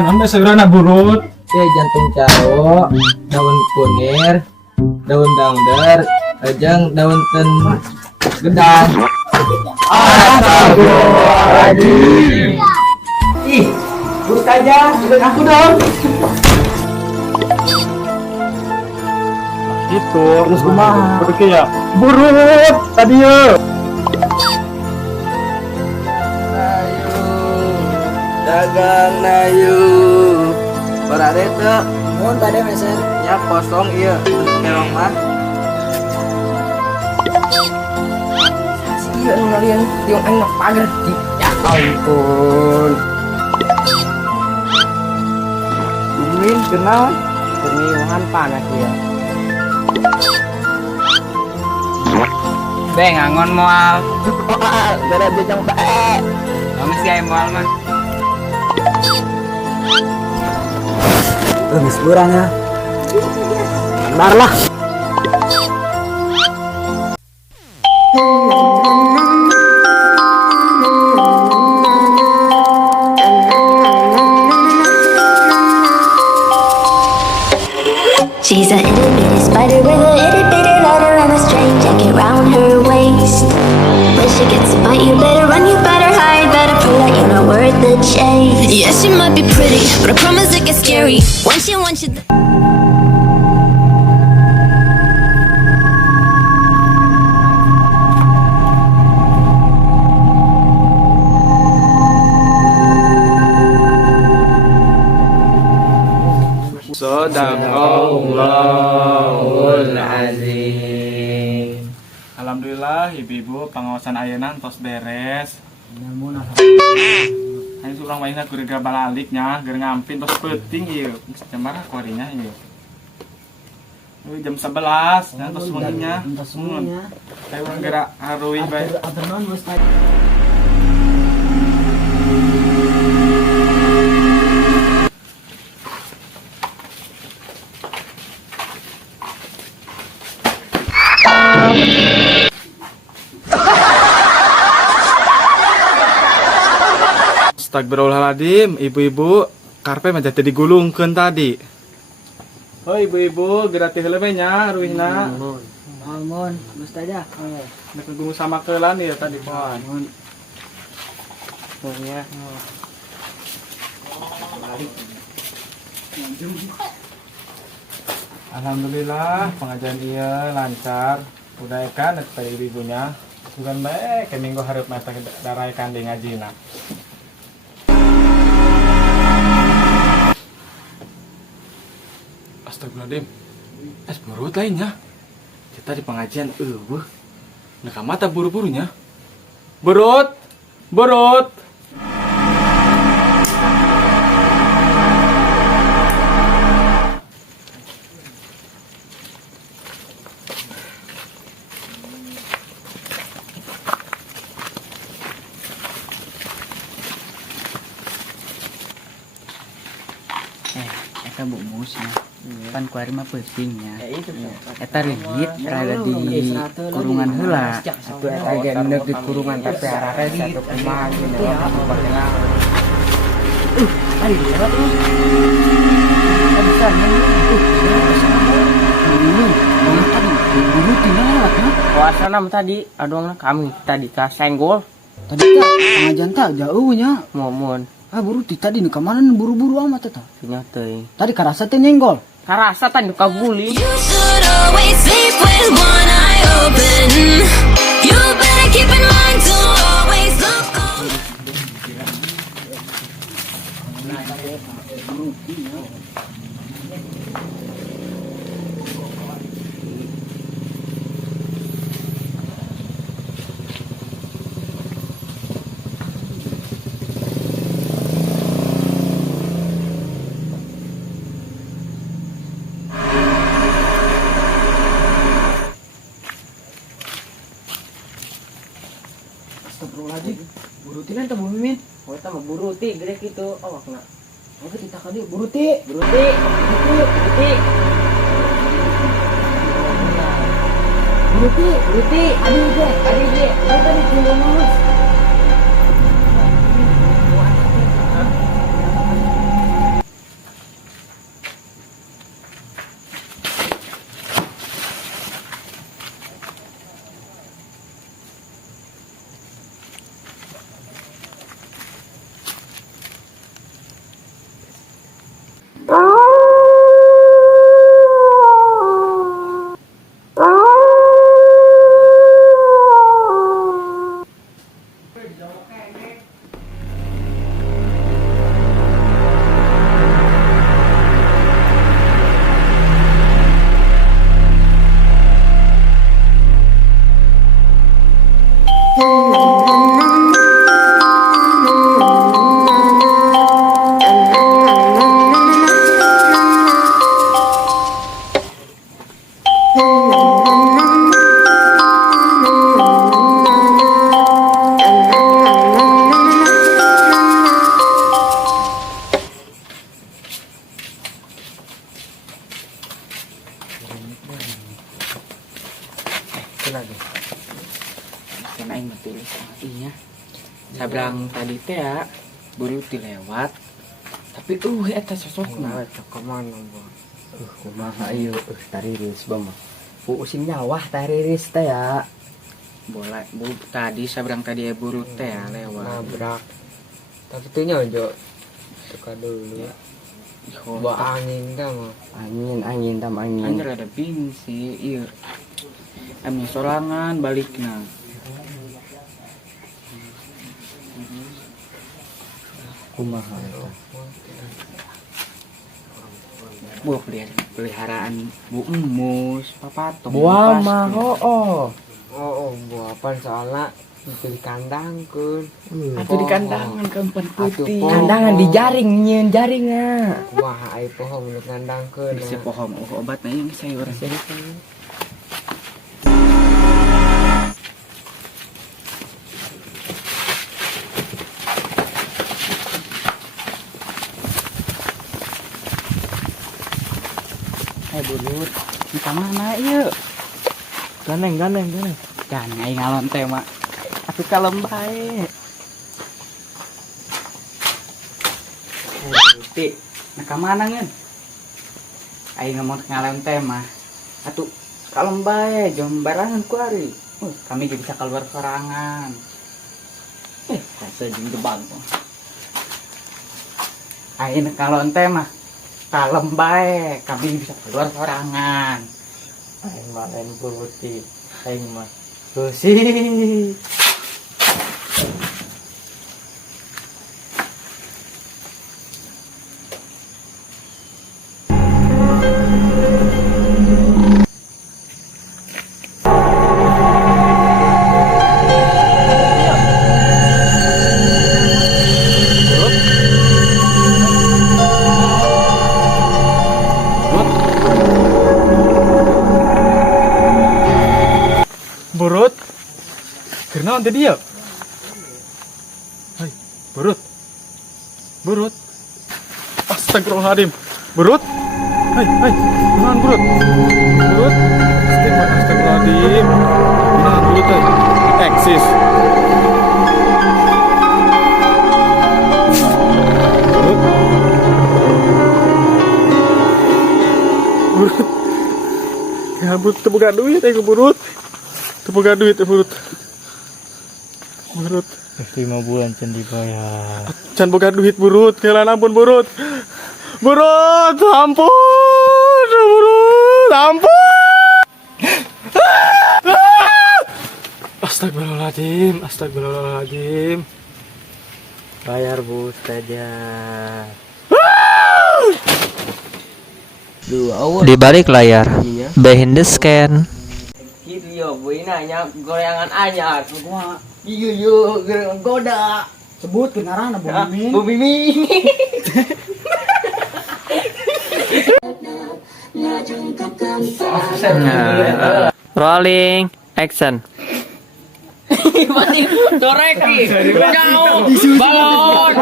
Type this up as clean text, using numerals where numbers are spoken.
Lain ame sayuran burut. Ya jantung caro, daun kunir, daun dangder, ajang daun ten gedang. Astagfirullahaladzim. Ih, buruk aja, udah aku dong. Gitu. Terus kumaha? Burut ya. Burut tadi ya. Dagang nayu. Barade teu. Mun bade meser. Nya kosong ieu, kerong mah. Iya nu ngalian tiung aing mah pager. Ya ampun. Umin kenal? Peniuhan panas ya. Be ngangon moal. Gara jejang bae. Kamu sih aya moal mah. Geus burangnya. Bentar lah. She's a itty bitty spider with a itty bitty letter and a string jacket round her waist. When she gets a bite, you better run, you better hide, better prove that you're not worth the chase. Yeah, she might be pretty, but I promise it gets scary. Once you. Sadaqallahul azim. Alhamdulillah ibu-ibu pengawasan ayeuna tos beres. Aing surang maina kudu balaliknya, keur ngampin tos peuting ieu. Cemara kuarinya ieu. Jam 11 dan tos wenginya. Ayo urang gerak harui bae. Astagfirullahaladzim, ibu-ibu, karpe mah jadi digulungkeun tadi. Oh ibu-ibu, gerati heula we nya ruihna. Mohon, Mustaja. Nek ngunggu sama keulan ya tadi pohon. Pohonnya. Alhamdulillah, pengajian ieu lancar. Udah kan eta ibu-ibunya. Bukan baik, ke minggu hareup mata daraekan di ngajina. Astagfirullahaladzim. Berut lainnya. Kita di pengajian neka mata buru-burunya. Berut. Eta bumusnya. Pan kuari mah peutingnya. Eta reugit rada di kurungan heula. Atuh eta ge neuk di kurungan tapi arare satu kumaha gini aku pake naon. Ari lewat lu. Bisa nih. Buru tinggal lewat mah. Puasana mah tadi aduh kami tadi ka senggol. Tadi teh pengajian teh jauh nya. Momon. Buru ti tadi nu ka mana buru-buru amat eta. Nya teuing. Tadi karasa teh nyenggol. Karasa tadi ka guli. You should always sleep with one eye open. You better keep in mind to always look over. Astagfirullahaladzim. Buruti kan teh Bu Mimin. Oh eta mah buruti gede kitu awakna. Ayo kita ka dieu buruti. Buruti. Buruti, adi ge. Ayo tadi tunggu mas. Iya. Sabrang tadi teh ya buru dilewat. Tapi eta sosokna. Eta kemana bang? Kumaha ieu tariris bang. Pusing nyawah tariris teh ya. Bola bu tadi sabrang tadi ya buru teh ya lewat. Nabrak. Tapi tuh nyojo. Teka dulu. Bawa angin teh mah. Angin tam angin. Anjir ada bing sih, iya. Emi sorangan balikna. Kumaha. Buah peliharaan Bu Emus, papatok. Buah mah oh. Buah soalnya itu di kandang kun. Atuh di kandangan keempat putih. Kandangan di jaring nyeun jaringnya. Wah, ai pohon menurut kandang kun. Bisa pohon obatnya yang saya orang sini. Bulut, kita mana yuk? Ganeng. Jangan aing ngalon teh mak. Atuh kalem bae. Putih, nah ka mana ngeun? Aing ngomong ngalon teh mah. Atuh kalem bae, jom barangan ku ari. Kami juga bisa keluar sorangan. Rasa jeung gebang. Aing ngalon teh mah. Kalem bae, kami bisa keluar sorangan. Aing main putih. Aing mah bersih. Burut. Karena ada dia. Hai, Burut. Astagfirullahaladzim. Burut. Hai. Gimana Burut? Astagfirullahaladzim. Gimana Burut teh? Eksis. Burut. Ya Burut teu boga duit Burut. Tepuk duit ya Burut. 5 bulan can dibayar. Can boga duit Burut. Kelan ampun Burut. Ampun. Astagfirullahaladzim. Bayar bus saja. Di balik layar, behind the scan. Video boy nanya goyangan anyar. Iya goda. Sebut ke ngaranna Bu Mimi. Rolling action. Doreki. Balon.